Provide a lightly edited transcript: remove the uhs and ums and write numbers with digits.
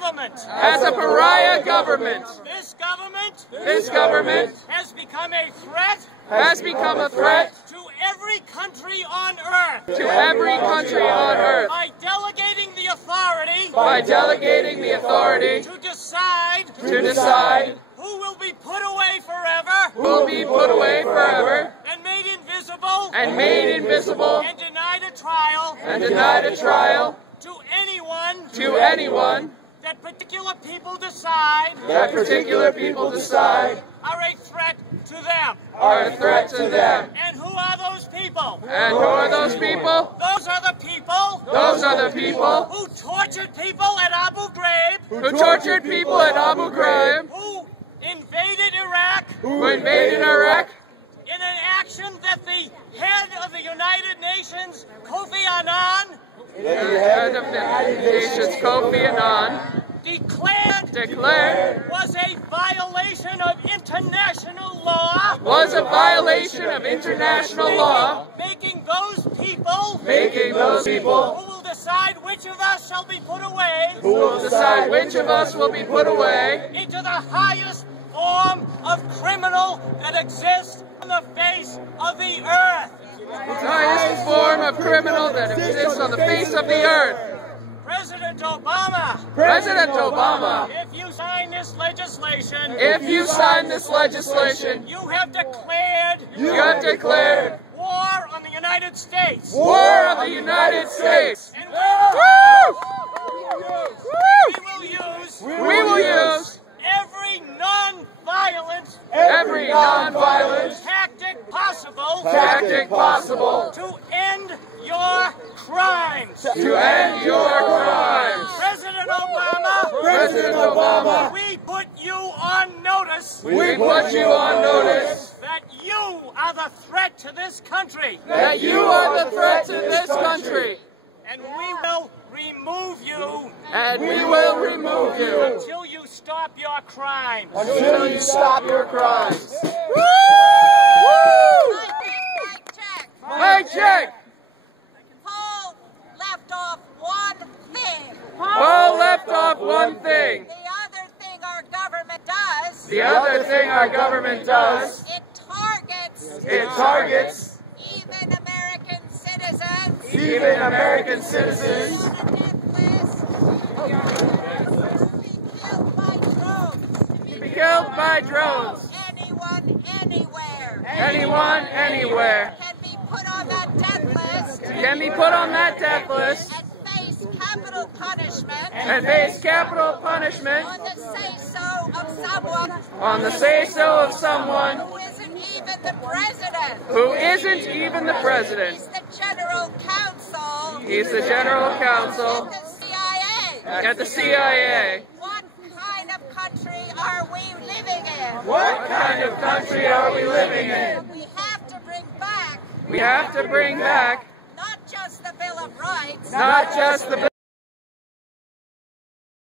government. As a pariah government. This government has become a threat. to every country on earth. By delegating the authority. To decide. Who will be put away forever. And made invisible. And denied a trial. To anyone. That particular people decide. Are a threat to them. And who are those people? Those are the people. Who tortured people at Abu Ghraib. Who invaded Iraq. In an action that the head of the United Nations, Kofi Annan, declared was a violation of international law. Making those people who will decide which of us shall be put away into the highest form of criminal that exists on the face of the earth. President Obama, if you sign this legislation, you have declared war on the United States. And we will use every non-violent tactic possible to end your crimes. President Obama, we put you on notice. That you are the threat to this country. And we will remove you. Until you stop your crimes. Mic check. Paul left off one thing. The other thing our government does. It targets even American citizens. To be killed by drones. Anyone, anywhere. Can be put on that death list. And face capital punishment. On the say-so of someone. Who isn't even the president. He's the general counsel. At the CIA. What kind of country are we living in? We have to bring back not just the Bill